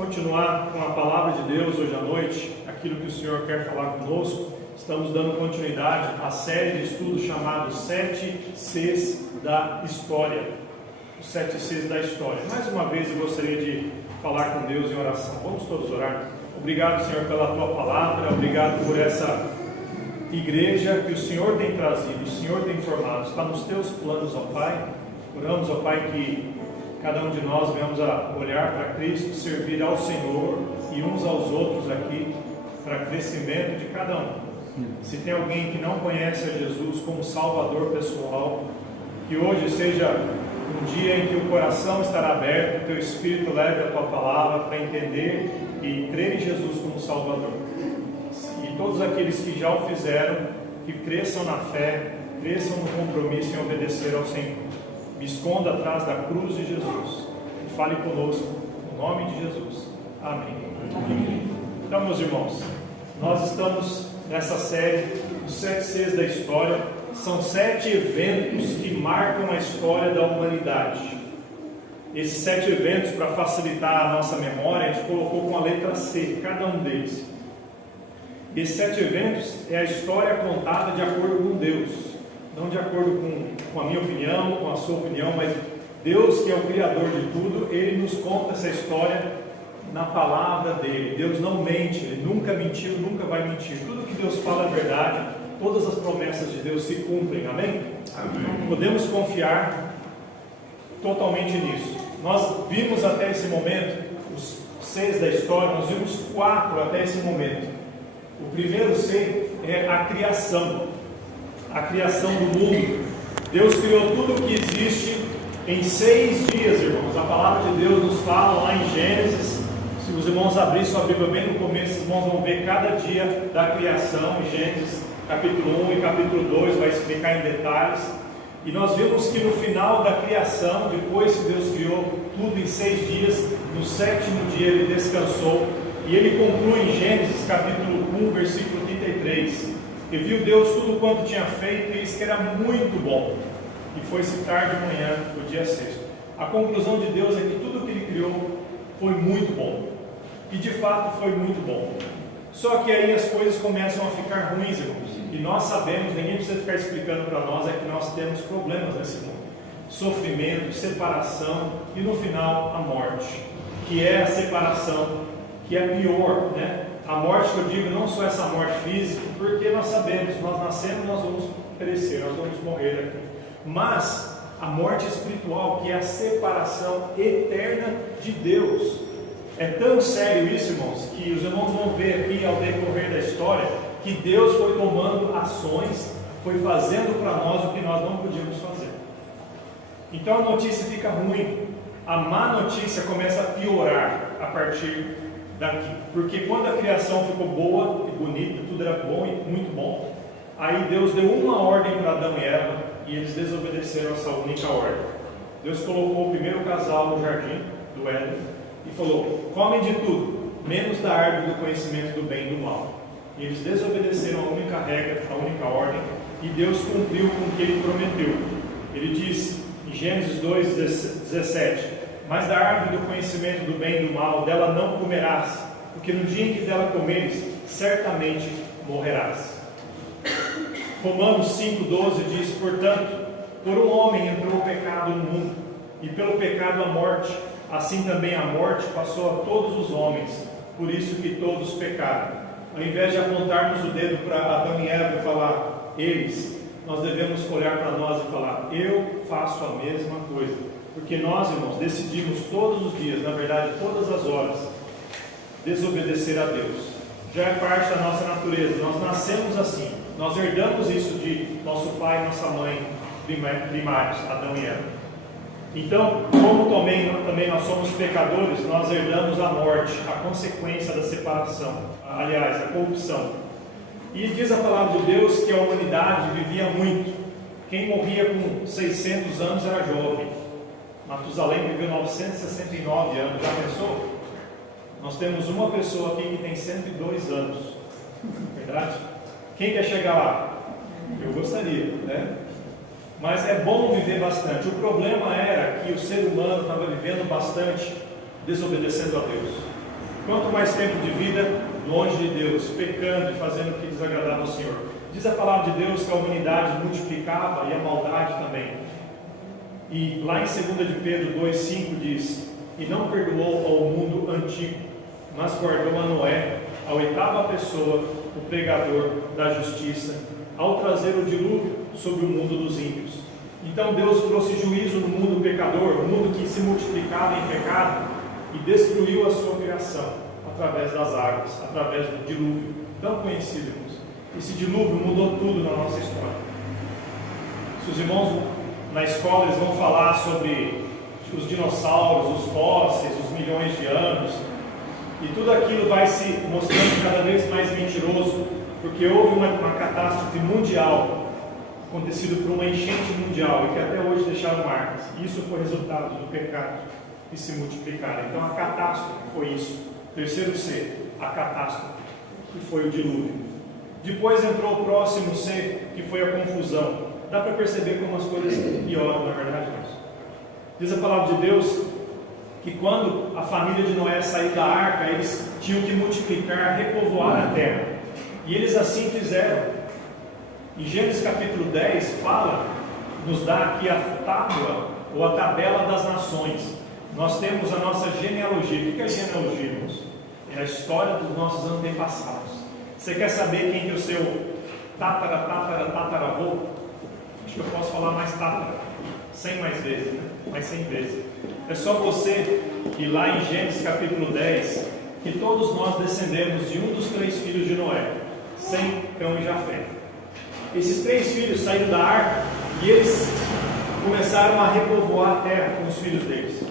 continuar com a palavra de Deus hoje à noite, aquilo que o Senhor quer falar conosco. Estamos dando continuidade à série de estudos chamado 7 Cs da História. Os 7 Cs da História. Mais uma vez eu gostaria de falar com Deus em oração. Vamos todos orar. Obrigado, Senhor, pela Tua palavra. Obrigado por essa igreja que o Senhor tem trazido, o Senhor tem formado. Está nos Teus planos, ó Pai. Oramos, ó Pai, que cada um de nós venhamos a olhar para Cristo, servir ao Senhor e uns aos outros aqui, para crescimento de cada um. Se tem alguém que não conhece a Jesus como Salvador pessoal, que hoje seja um dia em que o coração estará aberto, o teu Espírito leve a tua palavra para entender e crer em Jesus como Salvador. E todos aqueles que já o fizeram, que cresçam na fé, cresçam no compromisso em obedecer ao Senhor. Me esconda atrás da cruz de Jesus e fale conosco, no nome de Jesus. Amém. Amém. Então, meus irmãos, nós estamos nessa série dos 7 Cs da História. São 7 eventos que marcam a história da humanidade. Esses 7 eventos, para facilitar a nossa memória, a gente colocou com a letra C, cada um deles. Esses 7 eventos é a história contada de acordo com Deus. Não de acordo com a minha opinião, com a sua opinião, mas Deus, que é o Criador de tudo, Ele nos conta essa história na palavra dEle. Deus não mente, Ele nunca mentiu, nunca vai mentir. Tudo que Deus fala é verdade, todas as promessas de Deus se cumprem, amém? Amém. Podemos confiar totalmente nisso. Nós vimos até esse momento, os Cs da história, nós vimos 4 até esse momento. O primeiro C é a criação. A criação do mundo. Deus criou tudo o que existe em 6 dias, irmãos. A palavra de Deus nos fala lá em Gênesis. Se os irmãos abrirem sua Bíblia bem no começo, os irmãos vão ver cada dia da criação. Em Gênesis capítulo 1 e capítulo 2 vai explicar em detalhes. E nós vimos que no final da criação, depois que Deus criou tudo em 6 dias, no 7º dia Ele descansou. E Ele conclui em Gênesis capítulo 1, versículo 33. E viu Deus tudo quanto tinha feito, e isso que era muito bom. E foi-se tarde de manhã, do dia 6º. A conclusão de Deus é que tudo que Ele criou foi muito bom. E de fato foi muito bom. Só que aí as coisas começam a ficar ruins, irmãos. E nós sabemos, ninguém precisa ficar explicando para nós, é que nós temos problemas nesse mundo. Sofrimento, separação e no final a morte. Que é a separação, que é pior, né? A morte que eu digo não só essa morte física, porque nós sabemos, nós nascemos, nós vamos perecer, nós vamos morrer aqui. Mas a morte espiritual, que é a separação eterna de Deus. É tão sério isso, irmãos, que os irmãos vão ver aqui ao decorrer da história, que Deus foi tomando ações, foi fazendo para nós o que nós não podíamos fazer. Então a notícia fica ruim, a má notícia começa a piorar a partir daqui, porque quando a criação ficou boa e bonita, tudo era bom e muito bom, aí Deus deu uma ordem para Adão e Eva e eles desobedeceram essa única ordem. Deus colocou o primeiro casal no jardim do Éden e falou: come de tudo, menos da árvore do conhecimento do bem e do mal. E eles desobedeceram a única regra, a única ordem, e Deus cumpriu com o que Ele prometeu. Ele disse em Gênesis 2:17: mas da árvore do conhecimento do bem e do mal, dela não comerás, porque no dia em que dela comeres, certamente morrerás. Romanos 5:12 diz: portanto, por um homem entrou o pecado no mundo, e pelo pecado a morte, assim também a morte passou a todos os homens, por isso que todos pecaram. Ao invés de apontarmos o dedo para Adão e Eva e falar eles, nós devemos olhar para nós e falar: eu faço a mesma coisa. Porque nós, irmãos, decidimos todos os dias, na verdade todas as horas, desobedecer a Deus. Já é parte da nossa natureza, nós nascemos assim, nós herdamos isso de nosso pai e nossa mãe primários, Adão e Eva. Então, como também nós somos pecadores, nós herdamos a morte, a consequência da separação, aliás, a corrupção. E diz a palavra de Deus que a humanidade vivia muito. Quem morria com 600 anos era jovem. Matusalém viveu 969 anos, já pensou? Nós temos uma pessoa aqui que tem 102 anos, verdade? Quem quer chegar lá? Eu gostaria, né? Mas é bom viver bastante. O problema era que o ser humano estava vivendo bastante desobedecendo a Deus. quanto mais tempo de vida longe de Deus, pecando e fazendo o que desagradava ao Senhor. Diz a palavra de Deus que a humanidade multiplicava e a maldade também. E lá em 2 de Pedro 2,5 diz: e não perdoou ao mundo antigo, mas guardou a Noé, a oitava pessoa, o pregador da justiça, ao trazer o dilúvio sobre o mundo dos ímpios. Então Deus trouxe juízo no mundo pecador, o mundo que se multiplicava em pecado, e destruiu a sua criação através das águas, através do dilúvio, tão conhecido, irmãos. Esse dilúvio mudou tudo na nossa história. Se os irmãos na escola eles vão falar sobre os dinossauros, os fósseis, os milhões de anos, e tudo aquilo vai se mostrando cada vez mais mentiroso, porque houve uma catástrofe mundial, acontecido por uma enchente mundial, e que até hoje deixaram marcas. Isso foi resultado do pecado que se multiplicaram. Então a catástrofe foi isso. Terceiro C, a catástrofe, que foi o dilúvio. Depois entrou o próximo C, que foi a confusão. Dá para perceber como as coisas pioram, na verdade, irmãos. Diz a palavra de Deus que quando a família de Noé saiu da arca, eles tinham que multiplicar, repovoar a terra. E eles assim fizeram. Em Gênesis capítulo 10 fala, nos dá aqui a tábua ou a tabela das nações. Nós temos a nossa genealogia. O que é genealogia, irmãos? É a história dos nossos antepassados. Você quer saber quem que é o seu tataravô? Acho que eu posso falar mais tatara, 100 mais vezes, né? Mais 100 vezes. É só você ir lá em Gênesis capítulo 10, que todos nós descendemos de um dos 3 filhos de Noé, Sem, Cão e Jafé. Esses 3 filhos saíram da arca e eles começaram a repovoar a terra com os filhos deles.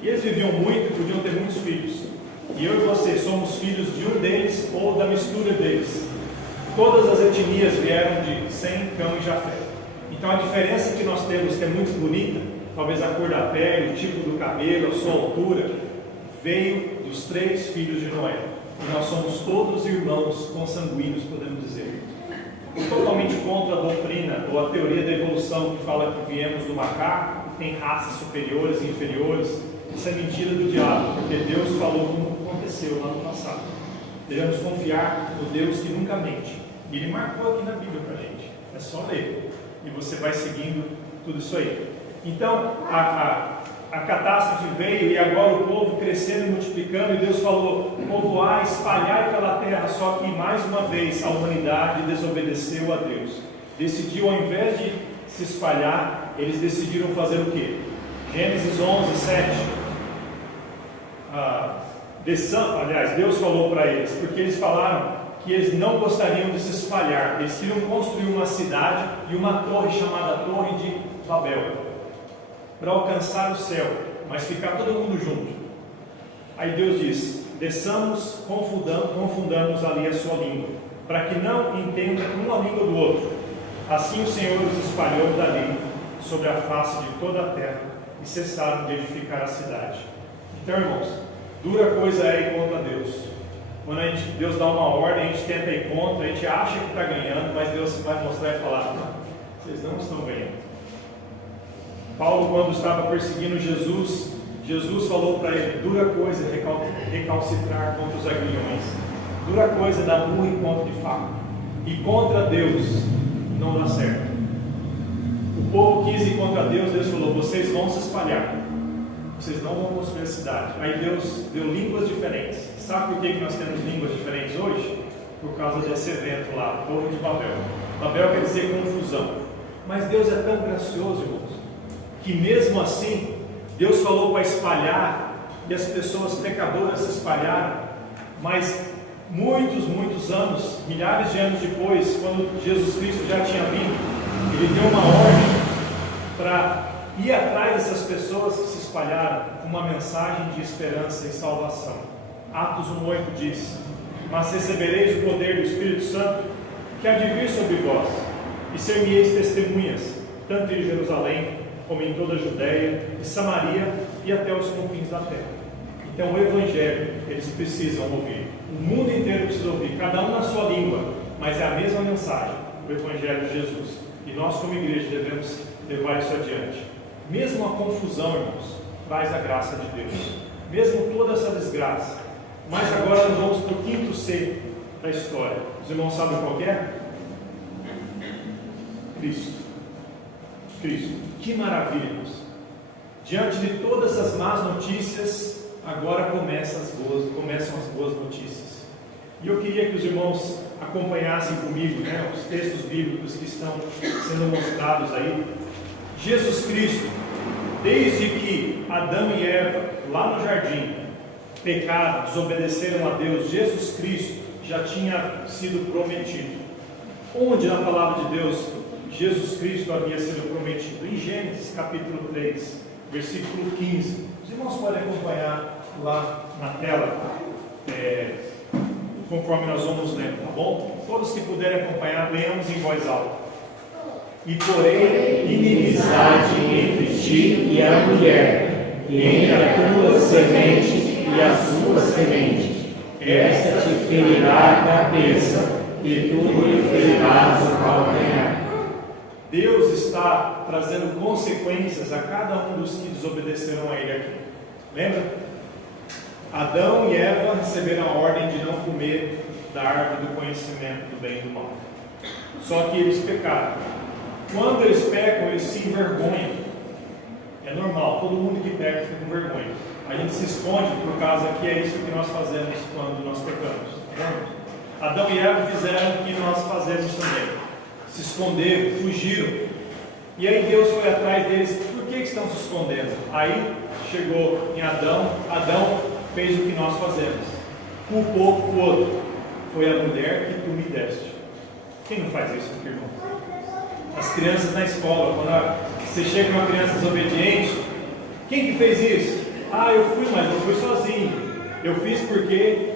E eles viviam muito e podiam ter muitos filhos. E eu e você somos filhos de um deles ou da mistura deles. Todas as etnias vieram de Sem, Cão e Jafé. Então a diferença que nós temos, que é muito bonita, talvez a cor da pele, o tipo do cabelo, a sua altura, veio dos 3 filhos de Noé. E nós somos todos irmãos consanguíneos, podemos dizer. Totalmente contra a doutrina ou a teoria da evolução que fala que viemos do macaco, que tem raças superiores e inferiores. Isso é mentira do diabo, porque Deus falou como aconteceu lá no passado. Devemos confiar no Deus que nunca mente. E Ele marcou aqui na Bíblia para a gente. É só ler. E você vai seguindo tudo isso aí. Então, a catástrofe veio e agora o povo crescendo e multiplicando. E Deus falou: povoar, espalhar pela terra. Só que mais uma vez a humanidade desobedeceu a Deus. Decidiu, ao invés de se espalhar, eles decidiram fazer o quê? Gênesis 11, 7. Deus falou para eles, porque eles falaram que eles não gostariam de se espalhar. Eles queriam construir uma cidade e uma torre chamada Torre de Babel, para alcançar o céu, mas ficar todo mundo junto. Aí Deus diz: desçamos, confundamos ali a sua língua, para que não entenda uma língua do outro. Assim o Senhor os espalhou dali sobre a face de toda a terra, e cessaram de edificar a cidade. Então, irmãos, dura coisa é ir contra Deus. Quando Deus dá uma ordem, a gente tenta ir contra, a gente acha que está ganhando, mas Deus vai mostrar e falar: não, vocês não estão ganhando. Paulo, quando estava perseguindo Jesus falou para ele: dura coisa recalcitrar contra os aguilhões, dura coisa dar murro em ponto de faca, e contra Deus não dá certo. O povo quis ir contra Deus, Deus falou: vocês vão se espalhar, vocês não vão construir a cidade. Aí Deus deu línguas diferentes. Sabe por que nós temos línguas diferentes hoje? Por causa desse evento lá, Torre de Babel. Babel quer dizer confusão. Mas Deus é tão gracioso, irmãos, que mesmo assim, Deus falou para espalhar, e as pessoas pecadoras se espalharam. Mas muitos anos, milhares de anos depois, quando Jesus Cristo já tinha vindo, Ele deu uma ordem para ir atrás dessas pessoas que se espalharam com uma mensagem de esperança e salvação. Atos 1,8 diz: mas recebereis o poder do Espírito Santo, que há de vir sobre vós, e ser-me-eis testemunhas, tanto em Jerusalém, como em toda a Judéia e Samaria, e até os confins da terra. Então o Evangelho, eles precisam ouvir. O mundo inteiro precisa ouvir, cada um na sua língua, mas é a mesma mensagem, o Evangelho de Jesus. E nós, como igreja, devemos levar isso adiante. Mesmo a confusão, irmãos, traz a graça de Deus. Mesmo toda essa desgraça, Mas agora nós vamos para o quinto C da história. Os irmãos sabem qual que é? Cristo. Cristo. Que maravilha, irmãos. Diante de todas as más notícias, agora começam as boas notícias. E eu queria que os irmãos acompanhassem comigo, né, os textos bíblicos que estão sendo mostrados aí. Jesus Cristo, desde que Adão e Eva, lá no jardim, pecaram, desobedeceram a Deus, Jesus Cristo já tinha sido prometido. Onde na palavra de Deus Jesus Cristo havia sido prometido? Em Gênesis capítulo 3, versículo 15. Os irmãos podem acompanhar lá na tela, conforme nós vamos lendo, tá bom? Todos que puderem acompanhar, leamos em voz alta. E porém, inimizade entre ti e a mulher, e entre a tua semente e a sua semente. Esta te ferirá a cabeça, e tu lhe ferirás o calcanhar. Deus está trazendo consequências a cada um dos que desobedeceram a Ele aqui. Lembra? Adão e Eva receberam a ordem de não comer da árvore do conhecimento do bem e do mal. Só que eles pecaram. Quando eles pecam, eles se envergonham. É normal, todo mundo que peca fica com vergonha. A gente se esconde por causa que é isso que nós fazemos quando nós pecamos. Adão e Eva fizeram o que nós fazemos também. Se esconderam, fugiram. E aí Deus foi atrás deles. Por que estão se escondendo? Aí chegou em Adão. Adão fez o que nós fazemos. Culpou o outro. Foi a mulher que tu me deste. Quem não faz isso, meu irmão? As crianças na escola, quando você chega com uma criança desobediente, quem que fez isso? Ah, eu fui, mas não fui sozinho. Eu fiz porque...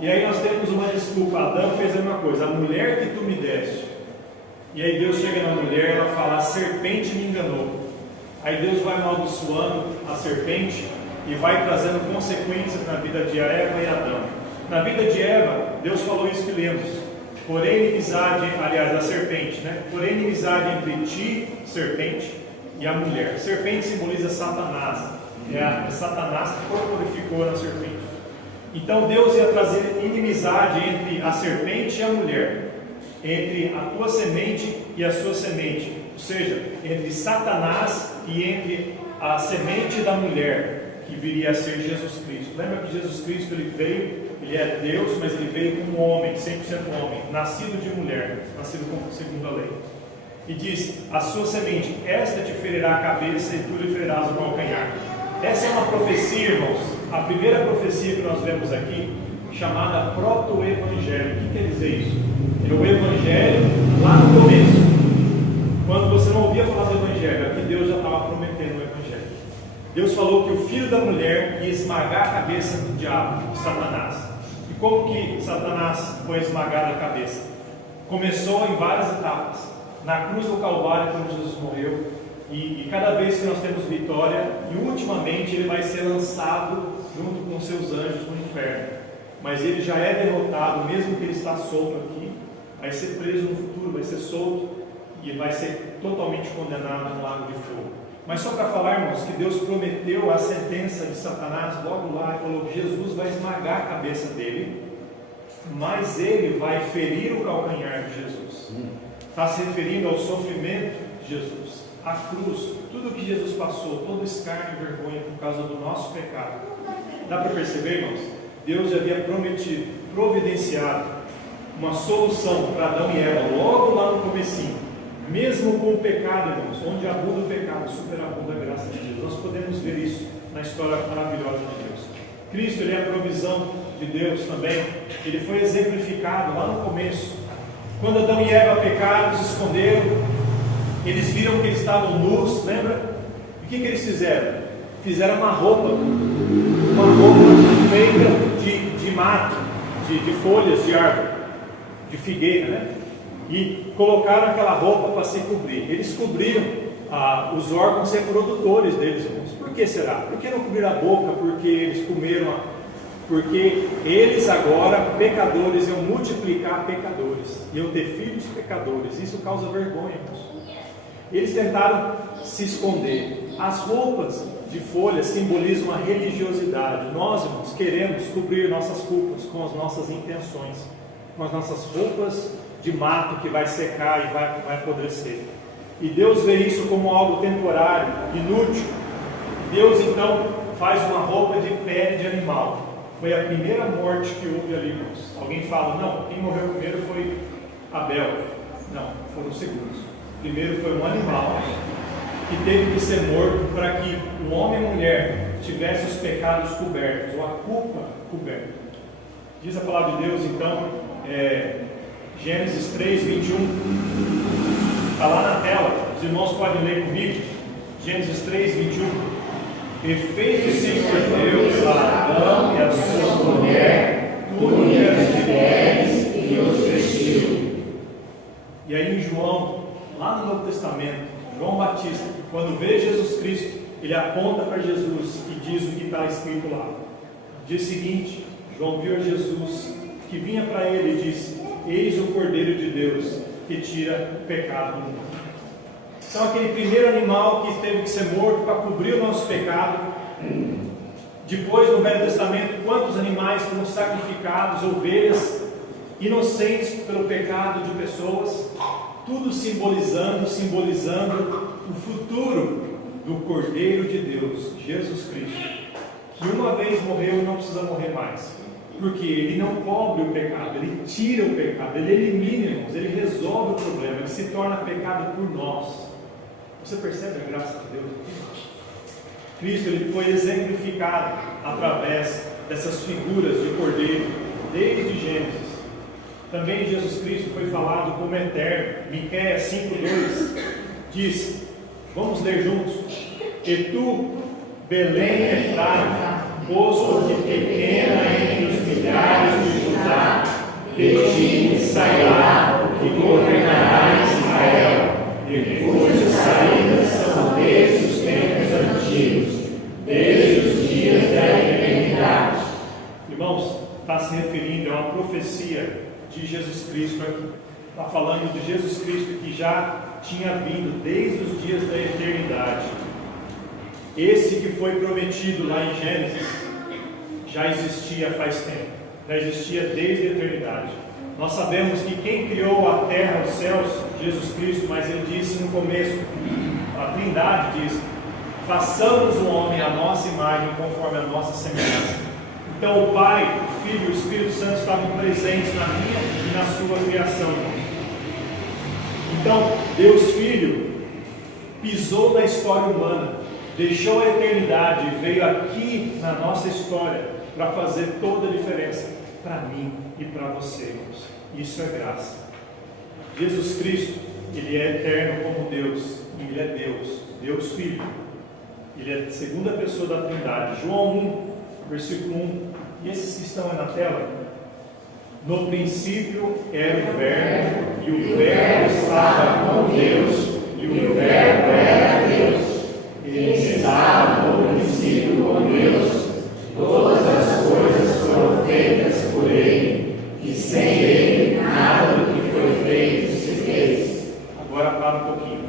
E aí nós temos uma desculpa. Adão fez a mesma coisa. A mulher que tu me deste. E aí Deus chega na mulher e ela fala: a serpente me enganou. Aí Deus vai amaldiçoando a serpente e vai trazendo consequências na vida de Eva e Adão. Na vida de Eva, Deus falou isso que lemos. Porém inimizade, aliás, da serpente, né? Porém inimizade entre ti, serpente, e a mulher. Serpente simboliza Satanás. É Satanás que corporificou na serpente. Então Deus ia trazer inimizade entre a serpente e a mulher, entre a tua semente e a sua semente, ou seja, entre Satanás e entre a semente da mulher, que viria a ser Jesus Cristo. Lembra que Jesus Cristo ele veio, ele é Deus, mas ele veio como homem, 100% homem, nascido de mulher, nascido segundo a lei. E diz: a sua semente, esta te ferirá a cabeça e tu lhe ferirás o calcanhar. Essa é uma profecia, irmãos, a primeira profecia que nós vemos aqui, chamada proto-evangelho. O que quer dizer isso? É o evangelho lá no começo, quando você não ouvia falar do evangelho, aqui Deus já estava prometendo o evangelho. Deus falou que o filho da mulher ia esmagar a cabeça do diabo, de Satanás. E como que Satanás foi esmagado a cabeça? Começou em várias etapas. Na cruz do Calvário, quando Jesus morreu, e cada vez que nós temos vitória, e ultimamente ele vai ser lançado junto com seus anjos no inferno. Mas ele já é derrotado, mesmo que ele está solto aqui, vai ser preso no futuro, vai ser solto e vai ser totalmente condenado no lago de fogo. Mas só para falar, irmãos, que Deus prometeu a sentença de Satanás logo lá, e falou que Jesus vai esmagar a cabeça dele, mas ele vai ferir o calcanhar de Jesus. Está se referindo ao sofrimento de Jesus, a cruz, tudo que Jesus passou, todo escárnio e vergonha por causa do nosso pecado. Dá para perceber, irmãos? Deus já havia prometido, providenciado uma solução para Adão e Eva logo lá no comecinho. Mesmo com o pecado, irmãos, onde abunda o pecado, superabunda a graça de Deus. Nós podemos ver isso na história maravilhosa de Deus. Cristo, ele é a provisão de Deus também. Ele foi exemplificado lá no começo. Quando Adão e Eva pecaram, se esconderam, eles viram que eles estavam nus, lembra? E o que eles fizeram? Fizeram uma roupa feita de mato, de folhas de árvore, de figueira, né? E colocaram aquela roupa para se cobrir. Eles cobriram os órgãos reprodutores deles, irmãos. Por que será? Por que não cobrir a boca? Porque eles comeram, porque eles agora, pecadores, iam multiplicar pecadores, iam ter filhos pecadores. Isso causa vergonha, irmãos. Eles tentaram se esconder. As roupas de folha simbolizam a religiosidade. Nós, irmãos, queremos cobrir nossas culpas com as nossas intenções, com as nossas roupas de mato que vai secar e vai apodrecer. E Deus vê isso como algo temporário, inútil. Deus então faz uma roupa de pele de animal. Foi a primeira morte que houve ali, irmãos. Alguém fala, não, quem morreu primeiro foi Abel. Não, foram os segundos. Primeiro foi um animal que teve que ser morto para que o homem e a mulher tivessem os pecados cobertos, ou a culpa coberta. Diz a palavra de Deus, então, Gênesis 3, 21. Está lá na tela, os irmãos podem ler comigo. Gênesis 3, 21. E fez o Senhor Deus a Adão e a sua mulher túnicas de peles e os vestiu. E aí em João, lá no Novo Testamento, João Batista, quando vê Jesus Cristo, ele aponta para Jesus e diz o que está escrito lá. No dia seguinte, João viu a Jesus que vinha para ele e disse: eis o Cordeiro de Deus que tira o pecado do mundo. Então aquele primeiro animal que teve que ser morto para cobrir o nosso pecado. Depois no Velho Testamento, quantos animais foram sacrificados, ovelhas inocentes pelo pecado de pessoas, tudo simbolizando o futuro do Cordeiro de Deus, Jesus Cristo, que uma vez morreu e não precisa morrer mais, porque ele não cobre o pecado, ele tira o pecado, ele elimina, irmãos, ele resolve o problema, ele se torna pecado por nós. Você percebe a graça de Deus aqui? Cristo, ele foi exemplificado através dessas figuras de cordeiro, desde Gênesis. Também Jesus Cristo foi falado como eterno. Miqueias 5:2 diz, vamos ler juntos: e tu, Belém Efraim, posto de pequena entre os milhares de Judá, de ti sairá o que governará Israel, de cujas saídas são desde os tempos antigos, desde os dias da eternidade. Irmãos, está se referindo a uma profecia de Jesus Cristo aqui. Está falando de Jesus Cristo que já tinha vindo desde os dias da eternidade. Esse que foi prometido lá em Gênesis já existia faz tempo, já existia desde a eternidade. Nós sabemos que quem criou a terra, os céus, Jesus Cristo, mas ele disse no começo, a Trindade diz: façamos o homem à nossa imagem, conforme a nossa semelhança. Então o Pai, o Filho e o Espírito Santo estavam presentes na minha e na sua criação. Então Deus Filho pisou na história humana, deixou a eternidade e veio aqui na nossa história para fazer toda a diferença para mim e para você, irmãos. Isso é graça. Jesus Cristo, ele é eterno como Deus, e ele é Deus, Deus Filho. Ele é a segunda pessoa da Trindade. João 1, versículo 1. E esses que estão aí na tela: no princípio era o Verbo, e o Verbo estava com Deus, e o Verbo era Deus. Ele estava no princípio com Deus. Todas as coisas foram feitas por ele, e sem ele nada do que foi feito se fez. Agora para um pouquinho.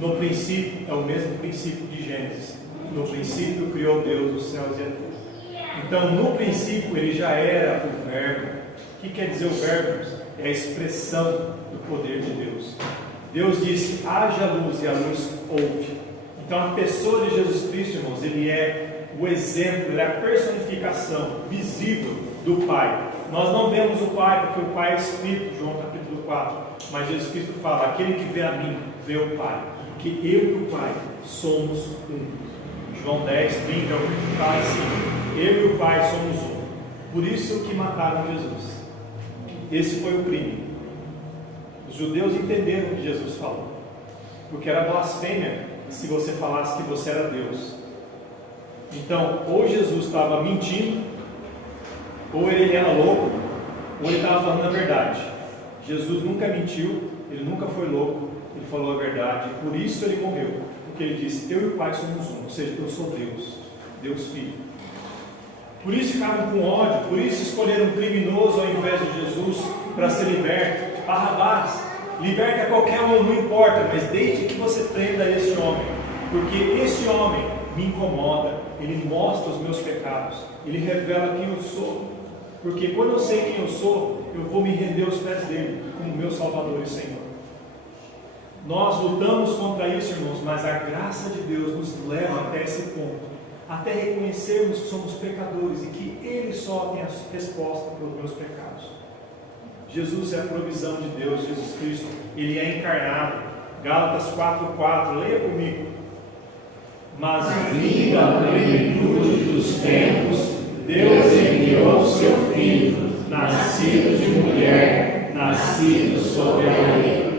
No princípio, é o mesmo princípio de Gênesis. No princípio criou Deus os céus e a terra. Então, no princípio, ele já era o Verbo. O que quer dizer o Verbo? É a expressão do poder de Deus. Deus disse: haja luz, e a luz houve. Então, a pessoa de Jesus Cristo, irmãos, ele é o exemplo, ele é a personificação visível do Pai. Nós não vemos o Pai, porque o Pai é Espírito, João capítulo 4. Mas Jesus Cristo fala: aquele que vê a mim, vê o Pai. Porque eu e o Pai somos um. João 10, 30, é o que fala assim: eu e o Pai somos um. Por isso que mataram Jesus. Esse foi o crime. Os judeus entenderam o que Jesus falou, porque era blasfêmia se você falasse que você era Deus. Então, ou Jesus estava mentindo, ou ele era louco, ou ele estava falando a verdade. Jesus nunca mentiu, ele nunca foi louco, ele falou a verdade, e por isso ele morreu, porque ele disse: eu e o Pai somos um, ou seja, eu sou Deus, Deus Filho. Por isso ficaram com ódio, por isso escolheram um criminoso ao invés de Jesus para ser liberto. Barrabás, liberta qualquer um, não importa, mas desde que você prenda esse homem. Porque esse homem me incomoda, ele mostra os meus pecados, ele revela quem eu sou. Porque quando eu sei quem eu sou, eu vou me render aos pés dele, como meu Salvador e Senhor. Nós lutamos contra isso, irmãos, mas a graça de Deus nos leva até esse ponto, até reconhecermos que somos pecadores e que Ele só tem a resposta para os meus pecados. Jesus é a provisão de Deus, Jesus Cristo, Ele é encarnado. Gálatas 4,4, leia comigo. Mas vinda a plenitude dos tempos, Deus enviou seu Filho, nascido de mulher, nascido sob a lei.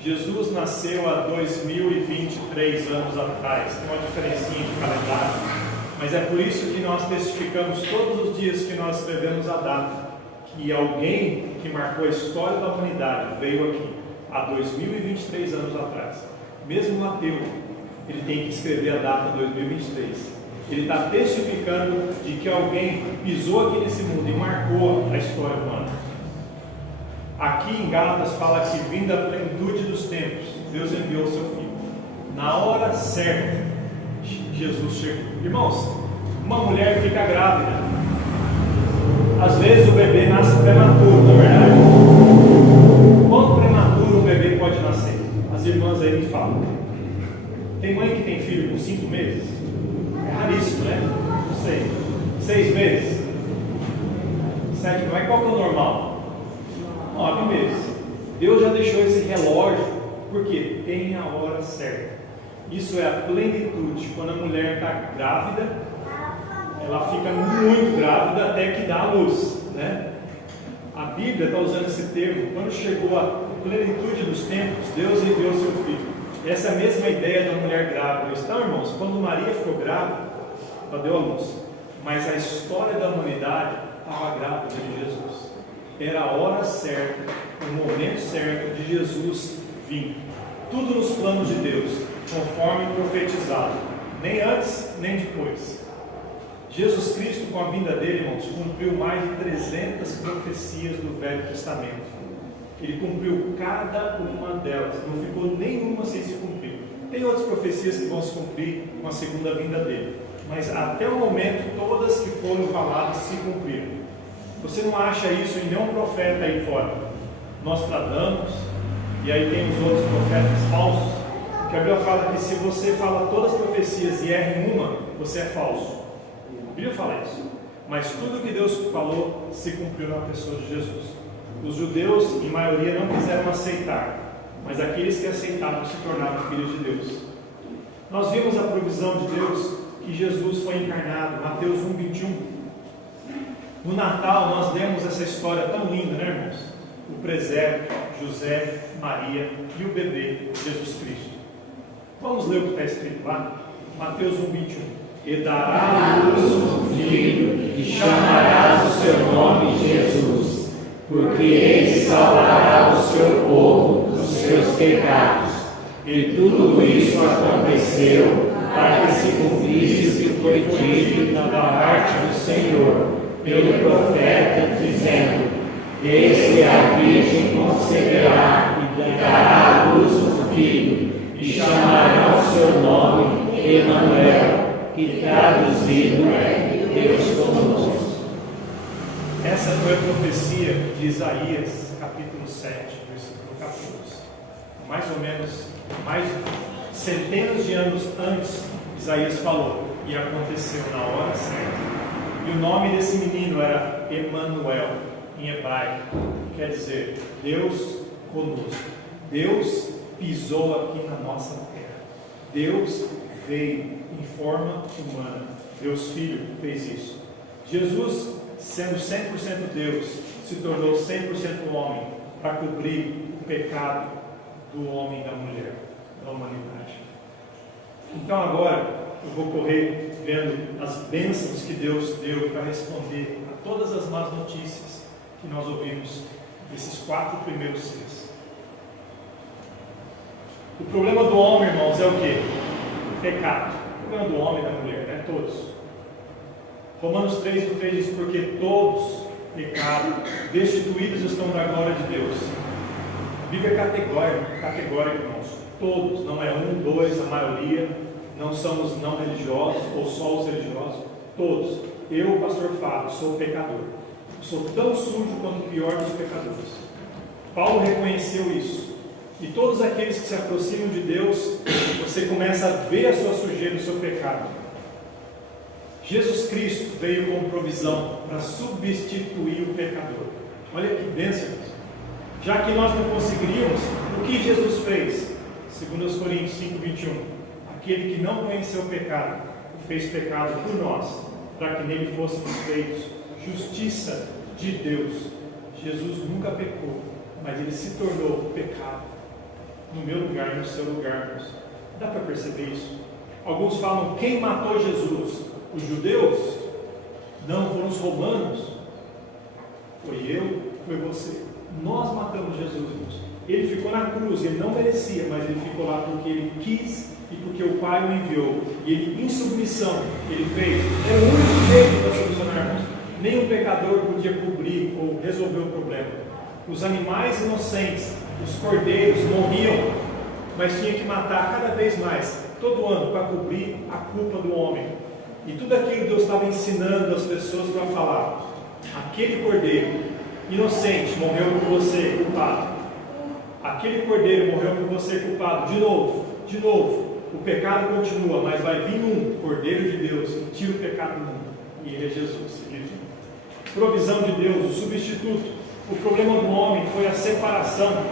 Jesus nasceu há 2023 anos atrás, tem uma diferencinha de calendário, mas é por isso que nós testificamos todos os dias que nós escrevemos a data, que alguém que marcou a história da humanidade veio aqui, há 2023 anos atrás. Mesmo um ateu, ele tem que escrever a data 2023. Ele está testificando de que alguém pisou aqui nesse mundo e marcou a história humana. Aqui em Gálatas fala que, vindo a plenitude dos tempos, Deus enviou o seu Filho. Na hora certa, Jesus chegou. Irmãos, uma mulher fica grávida. Às vezes o bebê nasce prematuro, na verdade. Quanto prematuro um bebê pode nascer? As irmãs aí me falam. Tem mãe que tem filho com 5 meses? É raríssimo, né? Não sei. 6 meses? 7, mas qual que é o normal? 9 meses. Deus já deixou esse relógio, porque tem a hora certa. Isso é a plenitude. Quando a mulher está grávida, ela fica muito grávida até que dá a luz, né? A Bíblia está usando esse termo. Quando chegou a plenitude dos tempos, Deus enviou seu Filho. Essa é a mesma ideia da mulher grávida. Então, irmãos, quando Maria ficou grávida, ela deu a luz. Mas a história da humanidade estava grávida de Jesus. Era a hora certa, o momento certo de Jesus vir. Tudo nos planos de Deus, conforme profetizado, nem antes nem depois. Jesus Cristo, com a vinda dele, irmãos, cumpriu mais de 300 profecias do Velho Testamento. Ele cumpriu cada uma delas, não ficou nenhuma sem se cumprir. Tem outras profecias que vão se cumprir com a segunda vinda dele, mas até o momento todas que foram faladas se cumpriram. Você não acha isso em nenhum profeta aí fora? Nostradamus, e aí tem os outros profetas falsos, que a Bíblia fala que se você fala todas as profecias e erra em uma, você é falso. A Bíblia fala isso. Mas tudo que Deus falou se cumpriu na pessoa de Jesus. Os judeus, em maioria, não quiseram aceitar, mas aqueles que aceitaram se tornaram filhos de Deus. Nós vimos a provisão de Deus, que Jesus foi encarnado, Mateus 1:21. No Natal nós lemos essa história tão linda, né, irmãos? O presépio, José, Maria e o bebê, Jesus Cristo. Vamos ler o que está escrito lá? Mateus 1:21. E dará à luz um filho, e chamarás o seu nome Jesus, porque ele salvará o seu povo dos seus pecados. E tudo isso aconteceu para que se cumprisse o que foi dito da parte do Senhor pelo profeta, dizendo: eis que a Virgem conceberá e dará à luz um filho, e chamará o seu nome Emanuel, que traduzido é Deus conosco. Essa foi a profecia de Isaías, capítulo 7, versículo 14. Mais ou menos, mais centenas de anos antes, Isaías falou, e aconteceu na hora certa. E o nome desse menino era Emanuel, em hebraico, quer dizer Deus conosco. Deus pisou aqui na nossa terra. Deus veio em forma humana. Deus Filho fez isso. Jesus, sendo 100% Deus, se tornou 100% homem para cobrir o pecado do homem e da mulher, da humanidade. Então agora eu vou correr vendo as bênçãos que Deus deu para responder a todas as más notícias que nós ouvimos desses 4 primeiros seres. O problema do homem, irmãos, é o quê? Pecado. O problema do homem e da mulher, né? Todos. Romanos 3:3 diz: porque todos pecaram, destituídos estão da glória de Deus. A Bíblia é categórica, irmãos. Todos, não é um, dois, a maioria. não somos não religiosos ou só os religiosos, todos. Eu, pastor Fábio, sou pecador. Sou tão sujo quanto o pior dos pecadores. Paulo reconheceu isso. E todos aqueles que se aproximam de Deus, você começa a ver a sua sujeira, o seu pecado. Jesus Cristo veio com provisão para substituir o pecador. Olha que bênção. Já que nós não conseguiríamos, o que Jesus fez? 2 Coríntios 5:21. Aquele que não conheceu o pecado, o fez pecado por nós, para que nele fôssemos feitos justiça de Deus. Jesus nunca pecou, mas ele se tornou pecado no meu lugar e no seu lugar, irmãos. Dá para perceber isso? Alguns falam: quem matou Jesus? Os judeus? Não, foram os romanos. Foi eu, foi você. Nós matamos Jesus, irmãos. Ele ficou na cruz, ele não merecia, mas ele ficou lá porque ele quis e porque o Pai o enviou. E ele, em submissão, ele fez. É o único jeito para solucionar, irmãos. Nenhum pecador podia cobrir ou resolver o problema. Os animais inocentes, os cordeiros, morriam, mas tinha que matar cada vez mais, todo ano, para cobrir a culpa do homem. E tudo aquilo que Deus estava ensinando as pessoas para falar: aquele cordeiro inocente morreu por você, culpado. Aquele cordeiro morreu por você, culpado. De novo, o pecado continua, mas vai vir um cordeiro de Deus que tira o pecado do mundo. E ele é Jesus. Provisão de Deus, o substituto. O problema do homem foi a separação,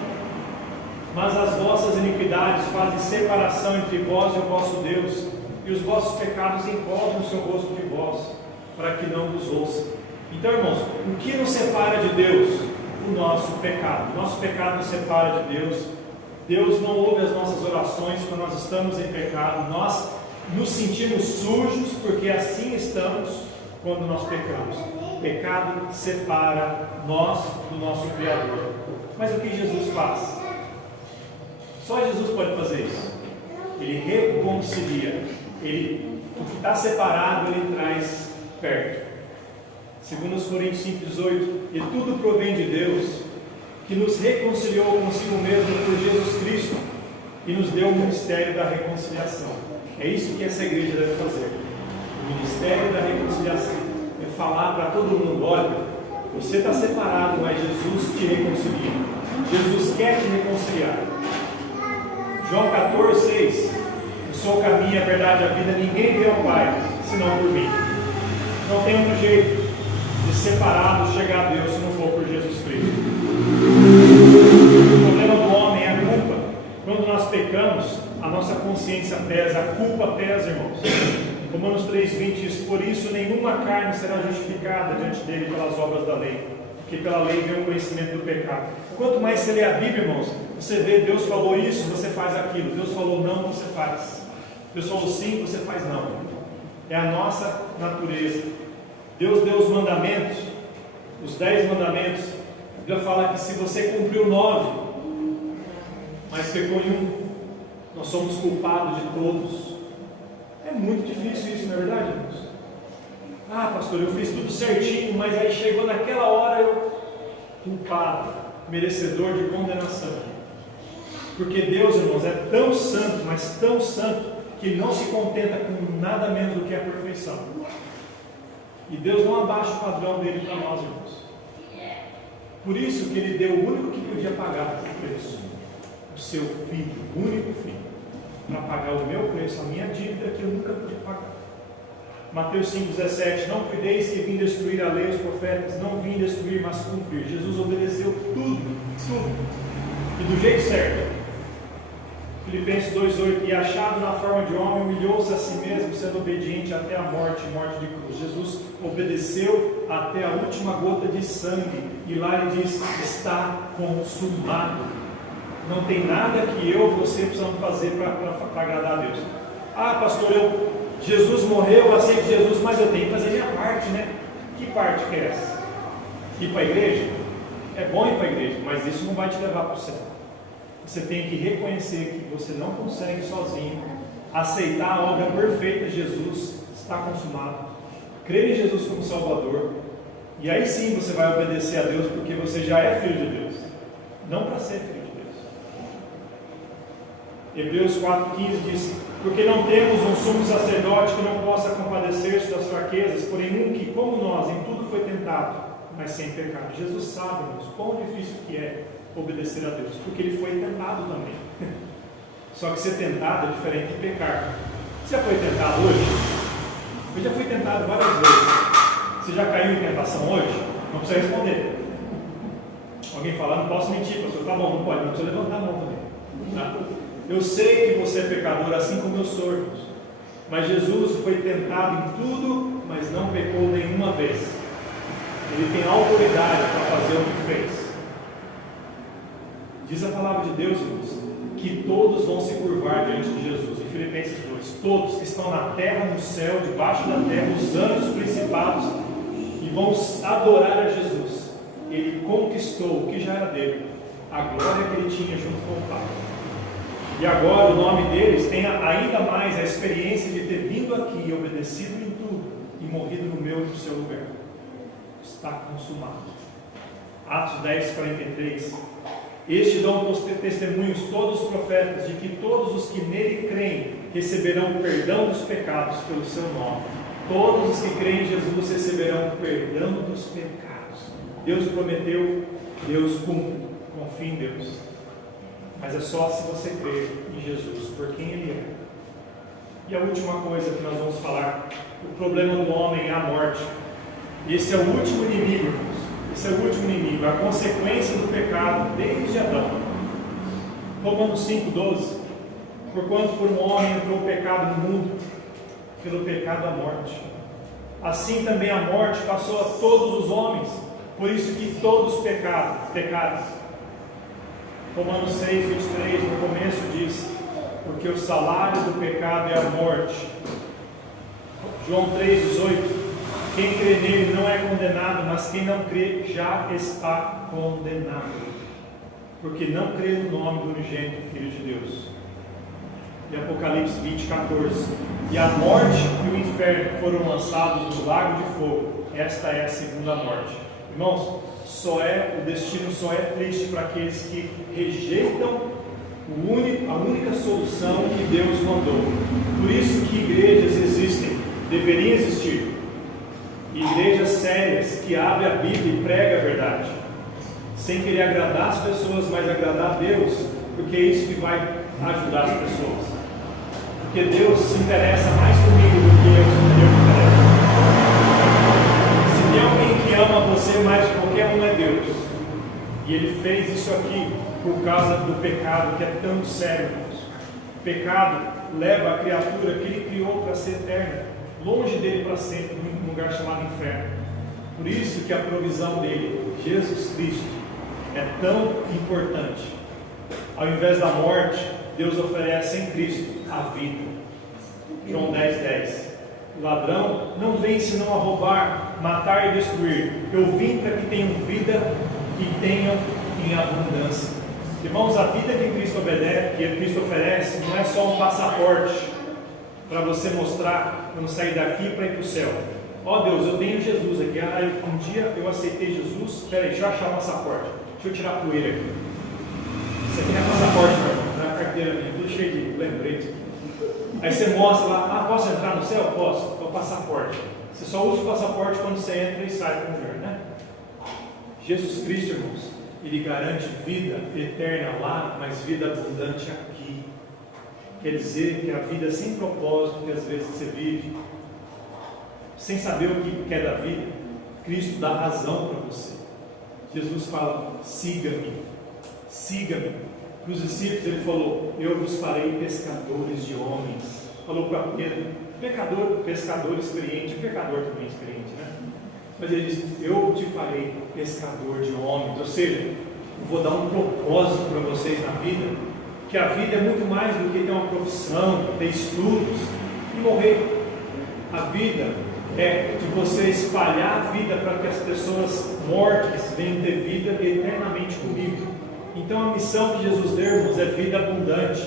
mas as vossas iniquidades fazem separação entre vós e o vosso Deus, e os vossos pecados encobrem o seu rosto de vós, para que não vos ouça. Então, irmãos, o que nos separa de Deus? O nosso pecado. Nosso pecado nos separa de Deus. Deus não ouve as nossas orações quando nós estamos em pecado. Nós nos sentimos sujos, porque assim estamos quando nós pecamos. O pecado separa nós do nosso Criador. Mas o que Jesus faz? Só Jesus pode fazer isso. Ele reconcilia. O que está separado, ele traz perto. 2 Coríntios 5,18. E tudo provém de Deus, que nos reconciliou consigo mesmo por Jesus Cristo e nos deu o ministério da reconciliação. É isso que essa igreja deve fazer. O ministério da reconciliação é falar para todo mundo: olha, você está separado, mas Jesus te reconcilia. Jesus quer te reconciliar. João 14,6. Eu sou o caminho, a verdade e a vida. Ninguém vê ao Pai senão por mim. Não tem outro jeito de separado chegar a Deus se não for por Jesus Cristo. O problema do homem é a culpa. Quando nós pecamos, a nossa consciência pesa, a culpa pesa, irmãos. Romanos 3,20 diz: por isso nenhuma carne será justificada diante dele pelas obras da lei, porque pela lei vem o conhecimento do pecado. Quanto mais você lê a Bíblia, irmãos, você vê: Deus falou isso, você faz aquilo. Deus falou não, você faz. Deus falou sim, você faz não. É a nossa natureza. Deus deu os mandamentos, os 10 mandamentos. A Bíblia fala que se você cumpriu 9, mas pecou em um, nós somos culpados de todos. É muito difícil isso, não é verdade, irmãos? Ah, pastor, eu fiz tudo certinho, mas aí chegou naquela hora eu culpado, merecedor de condenação. Porque Deus, irmãos, é tão santo, mas tão santo, que Ele não se contenta com nada menos do que a perfeição. E Deus não abaixa o padrão dele para nós, irmãos. Por isso que Ele deu o único que podia pagar o preço, o seu filho, o único filho, para pagar o meu preço, a minha dívida que eu nunca podia pagar. Mateus 5,17. Não cuideis que vim destruir a lei e os profetas. Não vim destruir, mas cumprir. Jesus obedeceu tudo, e do jeito certo. Filipenses 2,8. E achado na forma de homem, humilhou-se a si mesmo, sendo obediente até a morte, morte de cruz. Jesus obedeceu até a última gota de sangue, e lá Ele diz: está consumado. Não tem nada que eu e você precisamos fazer para agradar a Deus. Ah, pastor, Jesus morreu, eu aceito Jesus, mas eu tenho que fazer minha parte, né? Que parte que é essa? Ir para a igreja? É bom ir para a igreja, mas isso não vai te levar para o céu. Você tem que reconhecer que você não consegue sozinho, aceitar a obra perfeita de Jesus, está consumado, crer em Jesus como Salvador, e aí sim você vai obedecer a Deus, porque você já é filho de Deus, não para ser filho de Deus. Hebreus 4,15 diz: Porque não temos um sumo sacerdote que não possa compadecer-se das fraquezas, porém um que, como nós, em tudo foi tentado, mas sem pecado. Jesus sabe, irmãos, quão difícil que é obedecer a Deus, porque ele foi tentado também. Só que ser tentado é diferente de pecar. Você já foi tentado hoje? Eu já fui tentado várias vezes. Você já caiu em tentação hoje? Não precisa responder. Alguém fala, não posso mentir, pastor. Tá bom, não pode, não precisa levantar a mão também. Tá? Eu sei que você é pecador, assim como eu sou, irmãos. Mas Jesus foi tentado em tudo, mas não pecou nenhuma vez. Ele tem autoridade para fazer o que fez. Diz a palavra de Deus, irmãos, que todos vão se curvar diante de Jesus. Em Filipenses 2, todos que estão na terra, no céu, debaixo da terra, os anjos, principados, e vão adorar a Jesus. Ele conquistou o que já era dele, a glória que ele tinha junto com o Pai. E agora o nome deles tem ainda mais a experiência de ter vindo aqui e obedecido em tudo e morrido no meu e no seu lugar. Está consumado. Atos 10, 43. Este dão testemunhos todos os profetas de que todos os que nele creem receberão o perdão dos pecados pelo seu nome. Todos os que creem em Jesus receberão o perdão dos pecados. Deus prometeu, Deus cumpre. Confie em Deus. Mas é só se você crer em Jesus, por quem Ele é. E a última coisa que nós vamos falar, o problema do homem é a morte. Esse é o último inimigo, irmãos. Esse é o último inimigo, a consequência do pecado desde Adão. Romanos 5,12. Porquanto por um homem entrou o pecado no mundo, pelo pecado a morte. Assim também a morte passou a todos os homens, por isso que todos pecaram. Romanos 6, 23, no começo diz, porque o salário do pecado é a morte. João 3, 18, quem crê nele não é condenado, mas quem não crê já está condenado, porque não crê no nome do unigênito Filho de Deus. E Apocalipse 20, 14, e a morte e o inferno foram lançados no lago de fogo. Esta é a segunda morte. Irmãos, o destino só é triste para aqueles que rejeitam a única solução que Deus mandou. Por isso que igrejas existem, deveriam existir. Igrejas sérias que abrem a Bíblia e pregam a verdade, sem querer agradar as pessoas, mas agradar a Deus, porque é isso que vai ajudar as pessoas. Porque Deus se interessa mais comigo do que eu me interesso. Se tem alguém que ama você mais do que qualquer um, é Deus. E Ele fez isso aqui por causa do pecado, que é tão sério, irmãos. O pecado leva a criatura que Ele criou para ser eterna, longe dele para sempre, num lugar chamado inferno. Por isso que a provisão dele, Jesus Cristo, é tão importante. Ao invés da morte, Deus oferece em Cristo a vida. João 10, 10. O ladrão não vem senão a roubar, matar e destruir. Eu vim para que tenham vida e tenham em abundância. Irmãos, a vida que Cristo oferece não é só um passaporte para você mostrar quando sair daqui para ir para o céu. Ó Deus, eu tenho Jesus aqui. Um dia eu aceitei Jesus. Espera aí, deixa eu achar o passaporte. Deixa eu tirar a poeira aqui. Isso aqui não é passaporte, não é carteira minha, tudo cheio de lembrete. Aí você mostra lá, posso entrar no céu? Posso, é o passaporte. Você só usa o passaporte quando você entra e sai do lugar, né? Jesus Cristo, irmãos, Ele garante vida eterna lá, mas vida abundante aqui. Quer dizer que a vida sem propósito, que às vezes você vive, sem saber o que quer da vida, Cristo dá razão para você. Jesus fala, siga-me, siga-me. Para os discípulos Ele falou, eu vos farei pescadores de homens. Falou para Pedro, pescador experiente, pecador também experiente, né? Mas Ele disse, eu te farei pescador de homens. Ou seja, eu vou dar um propósito para vocês na vida, que a vida é muito mais do que ter uma profissão, ter estudos e morrer. A vida é de você espalhar a vida para que as pessoas mortas venham ter vida eternamente comigo. Então a missão que Jesus deu, irmãos, é vida abundante.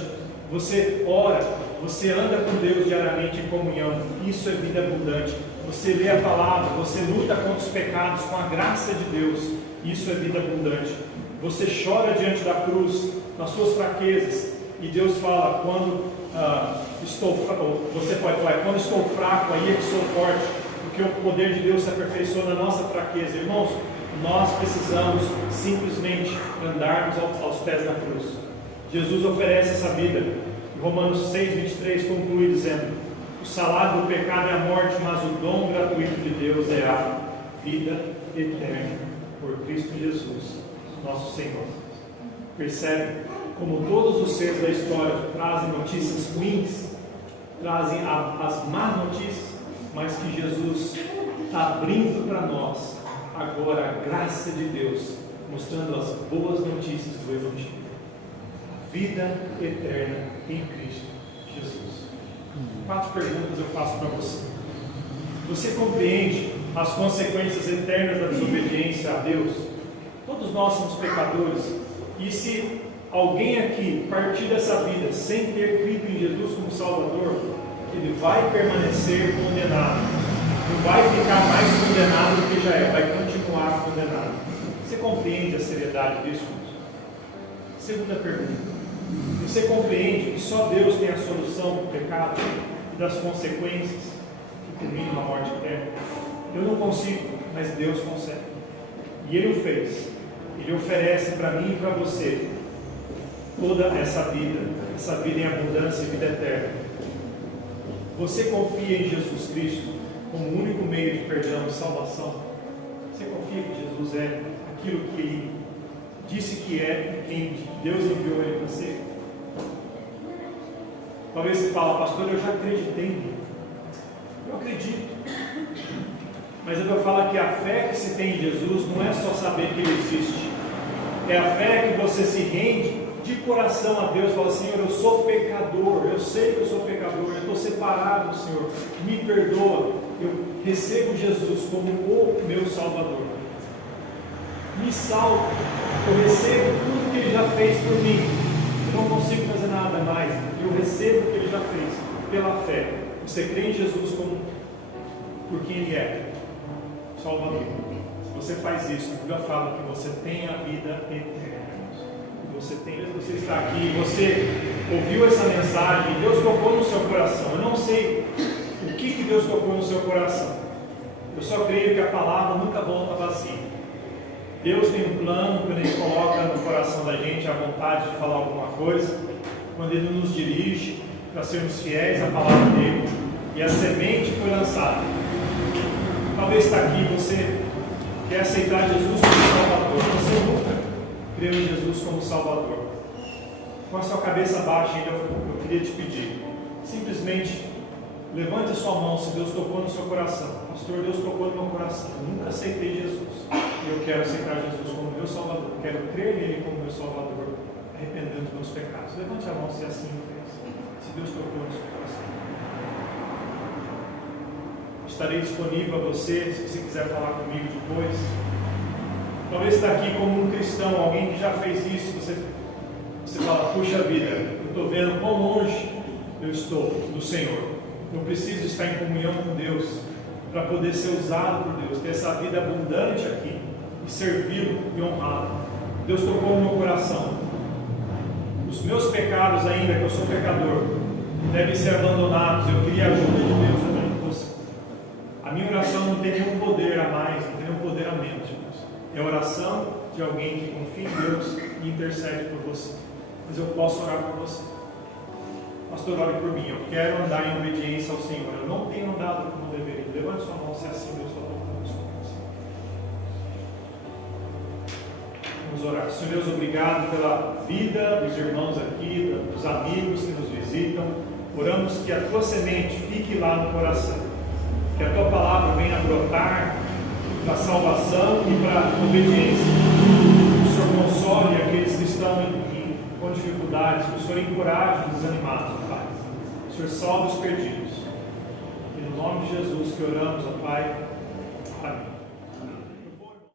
Você ora, você anda com Deus diariamente em comunhão, isso é vida abundante. Você lê a palavra, você luta contra os pecados com a graça de Deus, isso é vida abundante. Você chora diante da cruz, nas suas fraquezas, E Deus fala, quando você pode falar, quando estou fraco, aí é que sou forte, porque o poder de Deus se aperfeiçoa na nossa fraqueza. Irmãos, nós precisamos simplesmente andarmos aos pés da cruz. Jesus oferece essa vida. Romanos 6:23 conclui dizendo: o salário do pecado é a morte, mas o dom gratuito de Deus é a vida eterna por Cristo Jesus, nosso Senhor. Percebe como todos os seres da história trazem notícias ruins, trazem as más notícias, mas que Jesus está abrindo para nós agora a graça de Deus, mostrando as boas notícias do Evangelho. Vida eterna em Cristo Jesus. 4 perguntas eu faço para você. Você compreende as consequências eternas da desobediência a Deus? Todos nós somos pecadores. E se alguém aqui partir dessa vida sem ter crido em Jesus como Salvador, ele vai permanecer condenado. Não vai ficar mais condenado do que já é, vai continuar condenado. Você compreende a seriedade disso? Segunda pergunta. Você compreende que só Deus tem a solução do pecado e das consequências que terminam a morte eterna? Eu não consigo, mas Deus consegue. E Ele o fez. Ele oferece para mim e para você toda essa vida em abundância e vida eterna. Você confia em Jesus Cristo como o único meio de perdão e salvação? Você confia que Jesus é aquilo que Ele disse que é, quem Deus enviou Ele para ser? Talvez você fale, pastor, eu já acreditei nele. Eu acredito. Mas eu vou falar que a fé que se tem em Jesus não é só saber que Ele existe. É a fé que você se rende de coração a Deus. Fala, Senhor, eu sou pecador. Eu sei que eu sou pecador. Eu estou separado do Senhor. Me perdoa. Eu recebo Jesus como o meu Salvador. Me salva. Eu recebo tudo que Ele já fez por mim. Eu não consigo fazer nada mais. Eu recebo o que Ele já fez pela fé. Você crê em Jesus como por quem Ele é, Salvador. Se você faz isso, a Bíblia fala que você tem a vida eterna. Você está aqui, você ouviu essa mensagem e Deus tocou no seu coração. Eu não sei o que Deus tocou no seu coração. Eu só creio que a palavra nunca volta vazia. Deus tem um plano quando Ele coloca no coração da gente a vontade de falar alguma coisa, quando Ele nos dirige para sermos fiéis à palavra dEle, e a semente foi lançada. Talvez está aqui, você quer aceitar Jesus como Salvador, você nunca creu em Jesus como Salvador. Com a sua cabeça baixa ainda, eu queria te pedir, simplesmente levante a sua mão se Deus tocou no seu coração. Pastor, Deus tocou no meu coração, eu nunca aceitei Jesus. Eu quero aceitar Jesus como meu Salvador. Quero crer nele como meu Salvador, arrependendo dos meus pecados. Levante a mão se assim o fez. Se Deus tocou no seu coração. Estarei disponível a você, se você quiser falar comigo depois. Talvez está aqui como um cristão, alguém que já fez isso. Você fala, puxa vida, eu estou vendo quão longe eu estou do Senhor. Eu preciso estar em comunhão com Deus para poder ser usado por Deus, ter essa vida abundante aqui e servi-lo e honrá-lo. Deus tocou no meu coração. Os meus pecados ainda, que eu sou pecador, devem ser abandonados. Eu queria a ajuda de Deus também com você. A minha oração não tem nenhum poder a mais, não tem nenhum poder a menos, irmãos. É a oração de alguém que confia em Deus e intercede por você. Mas eu posso orar por você. Pastor, ore por mim. Eu quero andar em obediência ao Senhor. Eu não tenho andado como deveria. Levante sua mão se assim Deus está tocando no seu coração. Vamos orar. Senhor Deus, obrigado pela vida dos irmãos aqui, dos amigos que nos visitam. Oramos que a tua semente fique lá no coração. Que a tua palavra venha brotar para salvação e para obediência. Que o Senhor console aqueles que estão com dificuldades. Que o Senhor encoraje os desanimados, ó Pai. Que o Senhor salve os perdidos. E no nome de Jesus que oramos, ó Pai. Amém.